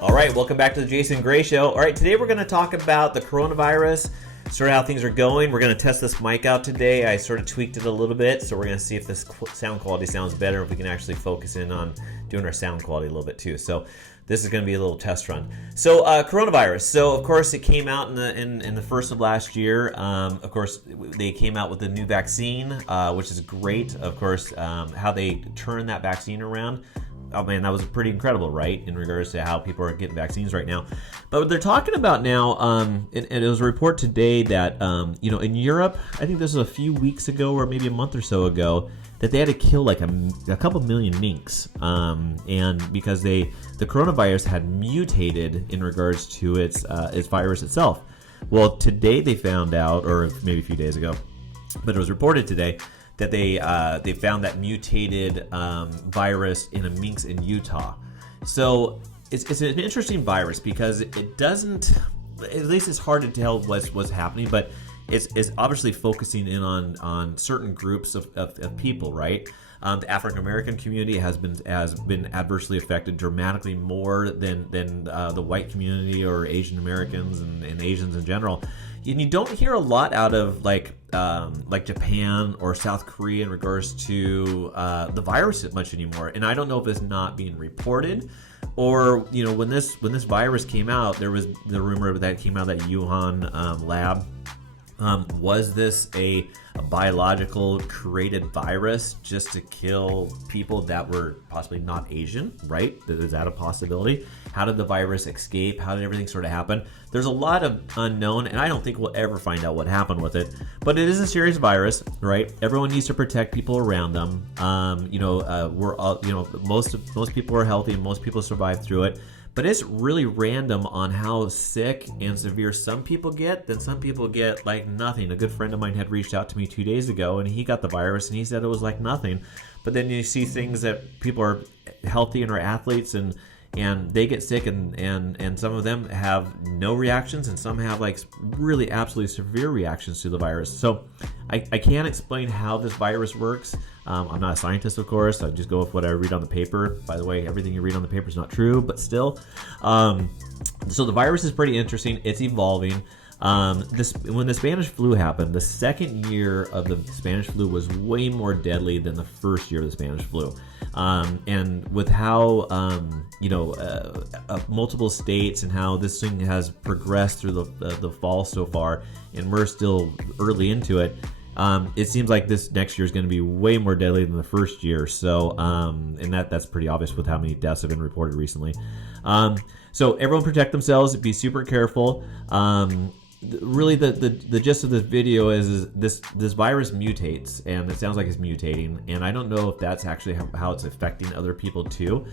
All right, welcome back to the Jason Gray Show. All right, today we're going to talk about the coronavirus, sort of how things are going. We're going to test this mic out today. I sort of tweaked it a little bit, so we're going to see if this sound quality sounds better, if we can actually focus in on doing our sound quality a little bit too. So this is going to be a little test run. So coronavirus. So of course it came out in the first of last year. Of course they came out with a new vaccine, which is great. Of course, how they turned that vaccine around. Oh man, that was pretty incredible, right? In regards to how people are getting vaccines right now. But what they're talking about now, and it was a report today that, in Europe, I think this was a few weeks ago or maybe a month or so ago, that they had to kill like a couple million minks. And because the coronavirus had mutated in regards to its virus itself. Well, today they found out, or maybe a few days ago, but it was reported today, that they found that mutated virus in a minx in Utah. So it's an interesting virus because it doesn't, at least it's hard to tell what's happening, but it's obviously focusing in on certain groups of people, right? The African American community has been adversely affected dramatically more than the white community or Asian Americans and Asians in general. And you don't hear a lot out of like Japan or South Korea in regards to the virus much anymore. And I don't know if it's not being reported, or when this virus came out, there was the rumor that came out that Wuhan lab. Was this a biological created virus just to kill people that were possibly not Asian, right? Is that a possibility? How did the virus escape? How did everything sort of happen? There's a lot of unknown, and I don't think we'll ever find out what happened with it. But it is a serious virus, right? Everyone needs to protect people around them. We're all, most people are healthy and most people survive through it. But it's really random on how sick and severe some people get, then some people get like nothing. A good friend of mine had reached out to me 2 days ago and he got the virus and he said it was like nothing. But then you see things that people are healthy and are athletes and they get sick and some of them have no reactions and some have like really absolutely severe reactions to the virus. So I can't explain how this virus works. I'm not a scientist, of course. I just go with what I read on the paper. By the way, everything you read on the paper is not true, but still. So the virus is pretty interesting. It's evolving. When the Spanish flu happened, the second year of the Spanish flu was way more deadly than the first year of the Spanish flu. And with how multiple states and how this thing has progressed through the fall so far, and we're still early into it. It seems like this next year is going to be way more deadly than the first year. So, and that's pretty obvious with how many deaths have been reported recently. So everyone protect themselves, be super careful. Really the gist of this video is this virus mutates, and it sounds like it's mutating, and I don't know if that's actually how it's affecting other people too.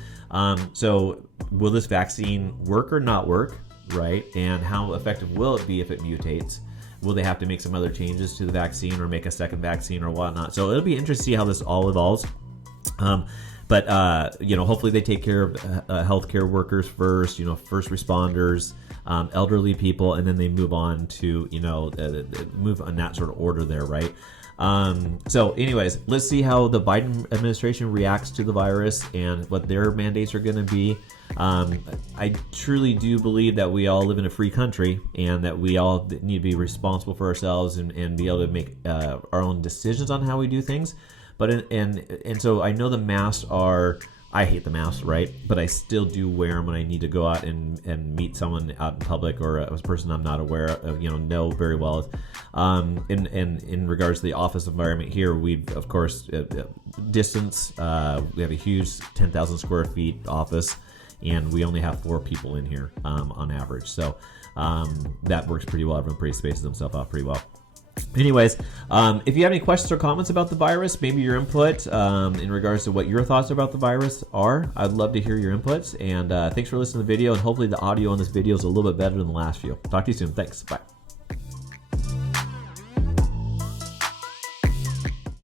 So will this vaccine work or not work, right? And how effective will it be if it mutates? Will they have to make some other changes to the vaccine or make a second vaccine or whatnot? So it'll be interesting to see how this all evolves. But hopefully they take care of healthcare workers first, first responders, elderly people, and then they move on to, move on that sort of order there, right? So anyways, let's see how the Biden administration reacts to the virus and what their mandates are going to be. I truly do believe that we all live in a free country and that we all need to be responsible for ourselves and be able to make our own decisions on how we do things. But and so I know the masks are, I hate the masks, right? But I still do wear them when I need to go out and meet someone out in public or a person I'm not aware of, know very well. In regards to the office environment here, we've, of course, distance. We have a huge 10,000 square feet office, and we only have 4 people in here on average. So that works pretty well. Everyone pretty spaces themselves out pretty well. Anyways, if you have any questions or comments about the virus, maybe your input in regards to what your thoughts about the virus are, I'd love to hear your inputs. And thanks for listening to the video. And hopefully the audio on this video is a little bit better than the last few. Talk to you soon. Thanks. Bye.